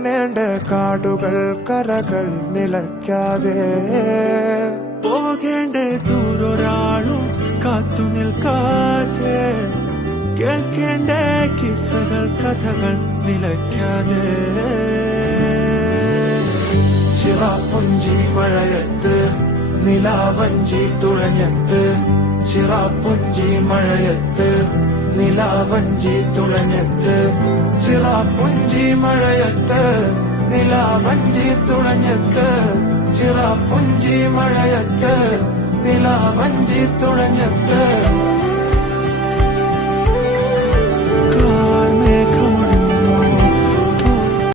കാണേണ്ട കാടുകൾ കരകൾ നിലയ്ക്കാതെ പോകേണ്ട ദൂരൊരാളും കാത്തു നിൽക്കാതെ കേൾക്കേണ്ട കിസ്സകൾ കഥകൾ നിലയ്ക്കാതെ ചിറാപ്പുഞ്ചി മഴയത്ത് നിലാവഞ്ചി തുഴഞ്ഞത്ത് ചിറാപ്പുഞ്ചി മഴയത്ത് നിലാവഞ്ചി തുഴഞ്ഞത്ത് ചിറാപ്പുഞ്ചി മഴയത്ത് നിലാവഞ്ചി തുഴഞ്ഞത്ത് ചിറാപ്പുഞ്ചി മഴയത്ത് നിലാവഞ്ചി തുഴഞ്ഞത്ത്